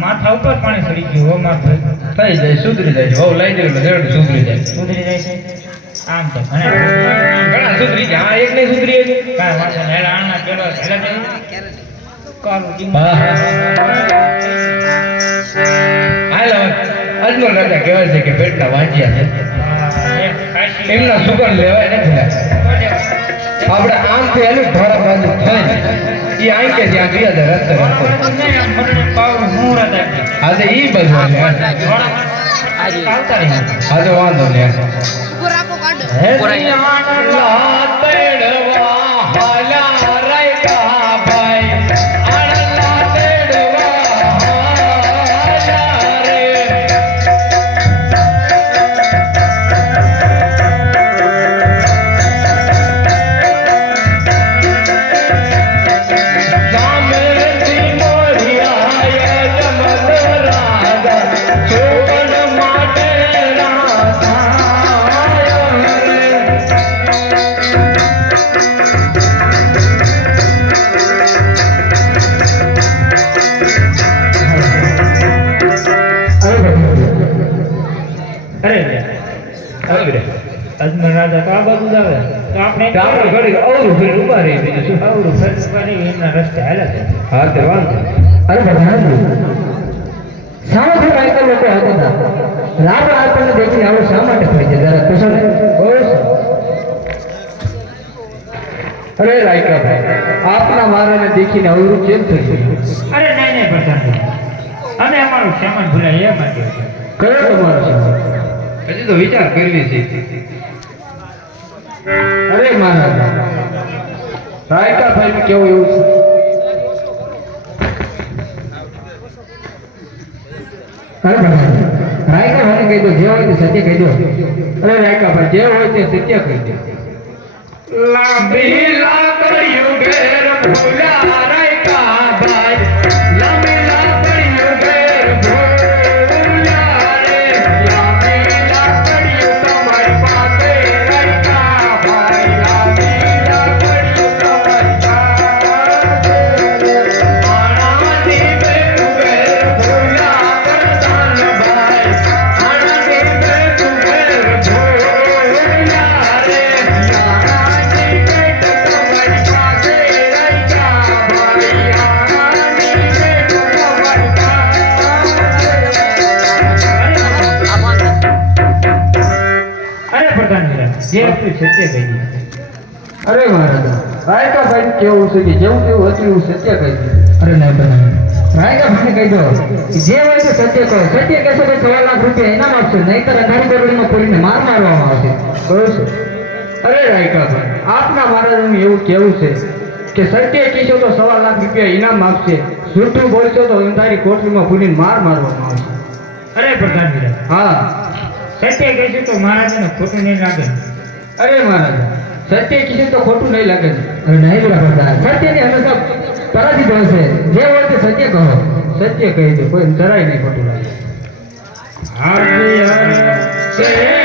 માથા ઉપર પાણી ચડી ગયું હો માર થઈ જાય સુધરી જાય હો લઈ જાય એટલે સુધરી જાય. સુધરી જાય છે. આમ તો ઘણા ઘણા સુધરી જાય હા એક નહીં સુધરી હજી. કાંઈ વાંધો નહીં. આના પેલો હેલા અજમલ રાજા કહેવાય છે કે પેટના વાંચ્યા છે. એમના સુગંધ લેવાય નથી. આપણે આમ થી એનું ધોળા બાજુ થઈ એ આઈ કે જ્યાં ગયા હતા રસ્તે. આજે ઈ બાજુ આજે વાંધો કાઢો. હે બાજુ જ આવે. તો આપણે આપણે ઘડી અવરું ફેર ઊભા રહી બીજું શું? આવડું ખર્ચ કરી એમના રસ્તે હાલે છે. હા તે વાંધો અરે બધા સામાથી વાયકા લોકો હતા. રામ આપણને દેખી આવું શા માટે થાય છે? જરા કુશળ અરે રાયકા ભાઈ આપના મારાને દેખીને અવરું કેમ થઈ ગયું અરે નહીં નહીં પ્રધાનજી અને અમારું સામાન ભૂલાય એ માટે કયો તમારો સામાન? હજી તો વિચાર કરી છે અરે મહારાજ રાયકા ભાઈ કેવું એવું છે? અરે રાયકા મને કહી દો, જે હોય તે સત્ય કહી દો. અરે રાયકા ભાઈ, જે હોય તે સત્ય કહી દો. લાંબી લાકડીયું ઘેર ભૂલા રાયકા. કેવું છે કે જેવું કેવું હતું એવું સત્ય કહી દીધું અરે નહીં બધા રાયકા મને કહી દો જે હોય તે સત્ય કહો. સત્ય કહેશો તો સવા લાખ રૂપિયા ઇનામ આપશો નહીતર અંધારી કરોડીમાં પોલીને માર મારવામાં આવશે. બરોબર અરે રાયકા ભાઈ આપના મહારાજનું એવું કેવું છે કે સત્ય કહેશો તો સવા લાખ રૂપિયા ઇનામ આપશે જૂઠું બોલશો તો અંધારી કોઠડીમાં ભૂલીને માર મારવામાં આવશે. અરે પ્રધાનજી હા. સત્ય કહીશું તો મહારાજને ખોટું નહીં લાગે. અરે મહારાજ સત્ય કીધું તો ખોટું નહીં લાગે. અરે નહીં બરાબર સત્યની હંમેશા પરાજિત હોય છે. જે હોય તે સત્ય કહો. સત્ય કહી દો. કોઈ જરાય નહીં ખોટું લાગે. હરે પાર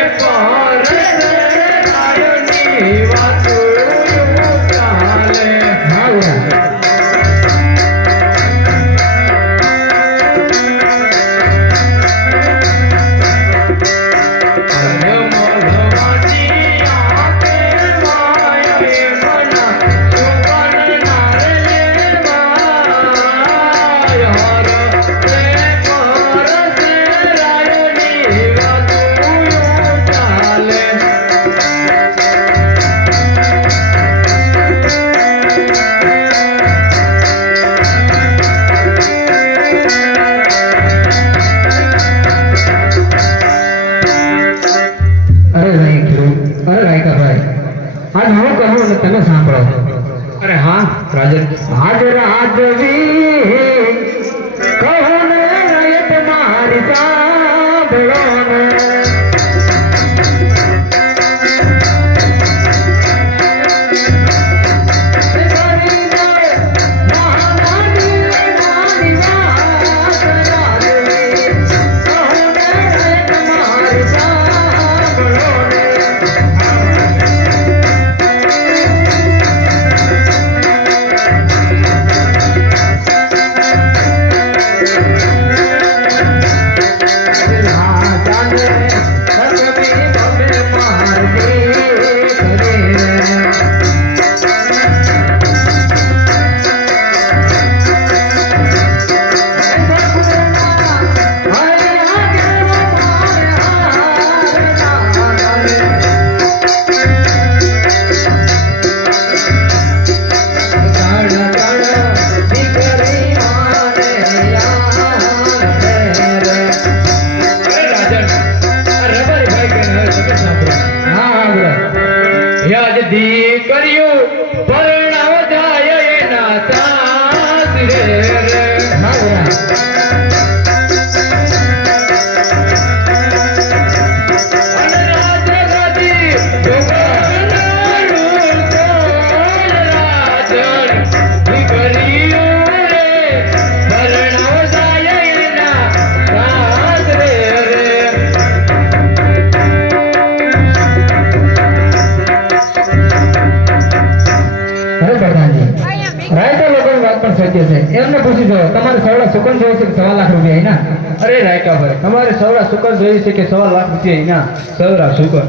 સુકન જોઈએ છે કે સવા લાખ રૂપિયા એના. અરે રાયકાભાઈ તમારે સૌરા સુકર જોઈએ છે કે સવા લાખ રૂપિયા એના? સૌરા સુકર.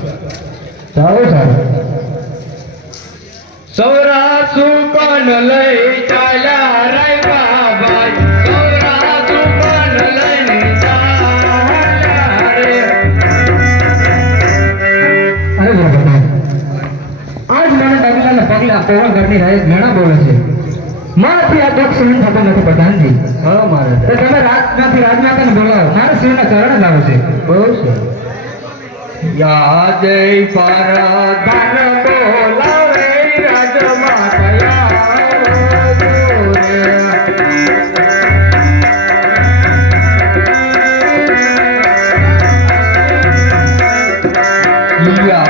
સારું સારું. સૌરા સુકન લઈ ચાલ્યા રાયકાભાઈ ભાઈ. સુકન લઈને ચાલ્યા રે. અરે બોલો પ્રધાન આજ મને ડગલાના પગલા પવન ઘરની રાયત મેણા બોલે છે. મારાથી આ દુઃખ સહન થતો નથી પ્રધાનજી. હા મારે. તો તમે રાજનાથી રાજમાતાને બોલાવો. મારે શિવના ચરણ જ આવે છે. બહુ છે. યાદ પરધાન બોલાવે રાજમાતા યા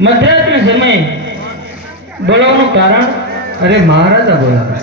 મધરાતના સમયે બોલાવવાનું કારણ અરે મહારાજા બોલાવે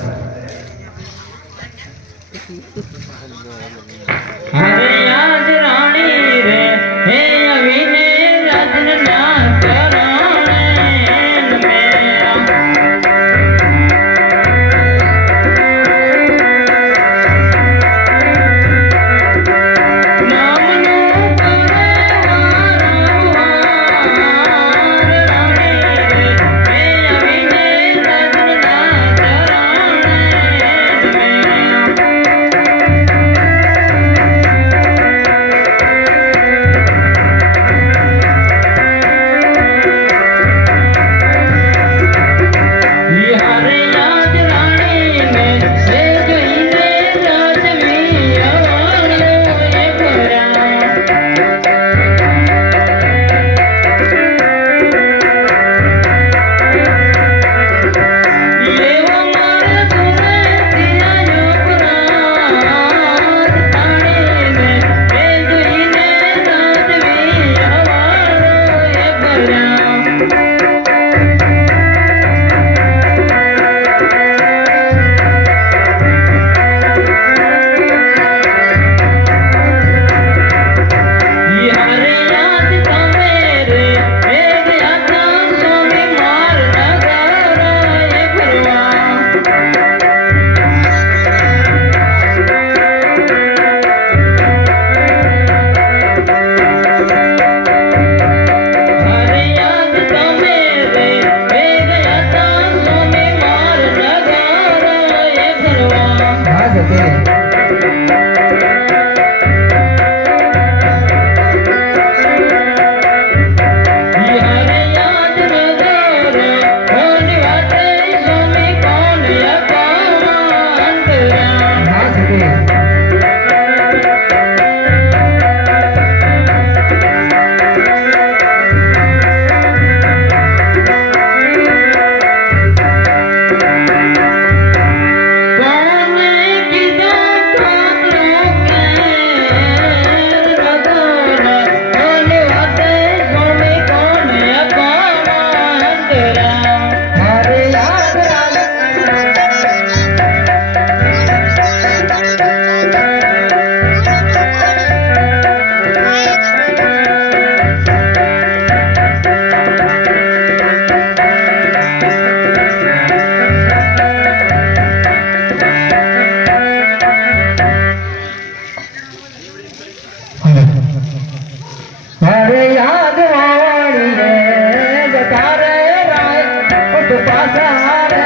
passar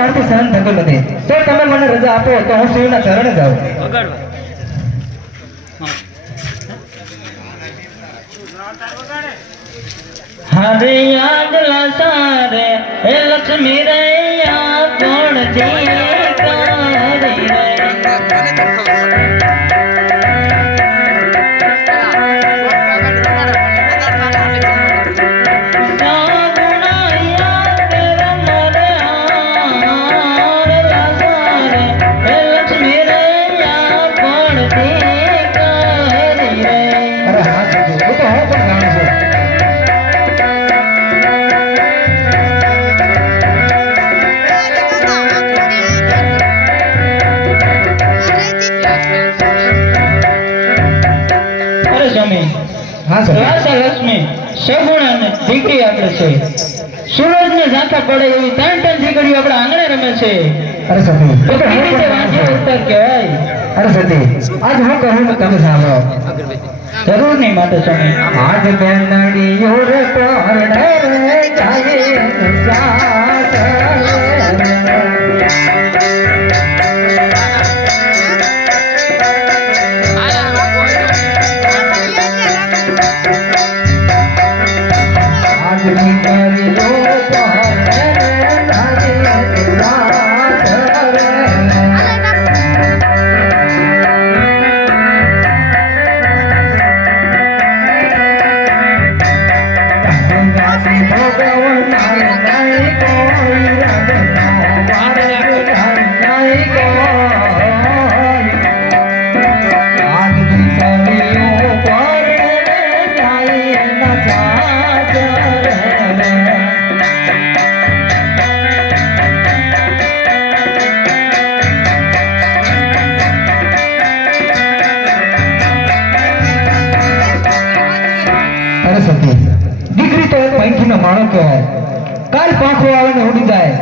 મારથી સહન થતું નથી. તો તમે મને રજા આપો તો હું શિવના ચરણે જાઉં. હરે યાદ સારે હે લક્ષ્મી રે અરે સ્વામી હા સતી રાસા દીકરી આપે છે. સૂરજને ઝાંખા પડે એવી ત્રણ ત્રણ દીકરીઓ આપણા આંગણે રમે છે. અરે સતી. કહેવાય. અરે સતી આજ હું કહું તમે સાંભળો. જરૂર નહીં માટે સ્વામી આજ બેનડીઓ રે પરણે રે જાય સાસ કહેવાય કાલ પાંખો આવે ને ઉડી જાય.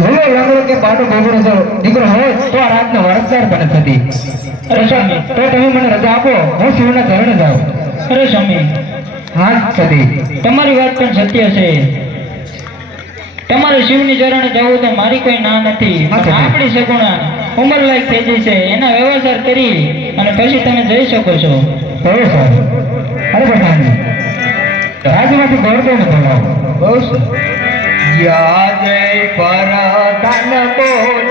હવે લંગડો કે પાટો ભોગડો જો દીકરો હોય તો આ રાતનો વારસદાર બને સતી. અરે સ્વામી. તો તમે મને રજા આપો હું શિવના ધરણે જાઉં. અરે સ્વામી. હા સતી. તમારી વાત પણ સત્ય છે. તમારે શિવની ચરણે જવું તો મારી કોઈ ના નથી. આપણી સગુણા ઉંમર લાયક થઈ ગઈ છે. એના વ્યવહાર કરી અને પછી તમે જઈ શકો છો. બહુ સારું અરે પ્રધાનજી રાજમાંથી ગોળતો ને બોલાવો બહુ યાદ પર ધન બોલાવે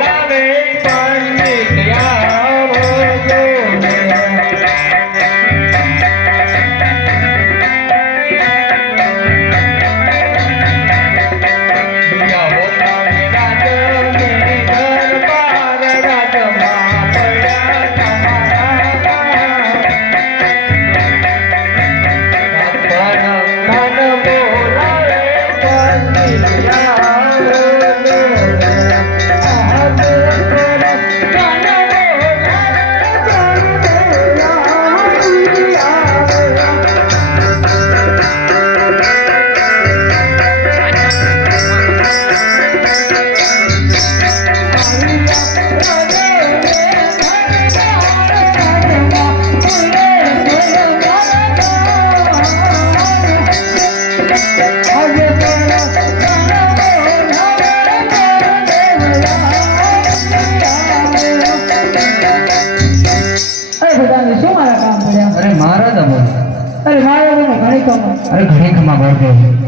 અરે ઘણી ખમા ભરતો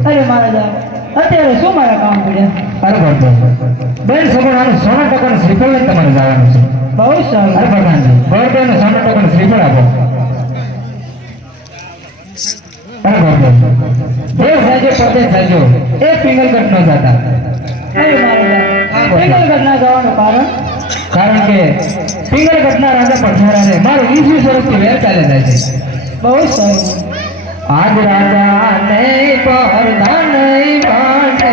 અરે મારા દા અત્યારે શું મારા કામ પડ્યા અરે ભરતો બેન સગુણ સોના ટકાનું શ્રીફળ લઈ તમારે જવાનું છે. બહુ સારું. અરે પ્રધાનજી ભરતો અને સોના ટકાનું શ્રીફળ આપો. અરે ભરતો દેવ સાજો પરદેશ સાજો એક પિંગલગઢ ન જતા. અરે મારા દા પિંગલગઢ ના જવાનું કારણ? કારણ કે પિંગલગઢના રાજા પઠારાને મારો વીસ વીસ વર્ષથી વેર ચાલે જાય છે. બહુ સારું. આજ રાજા નહીં પરધા નહીં માટે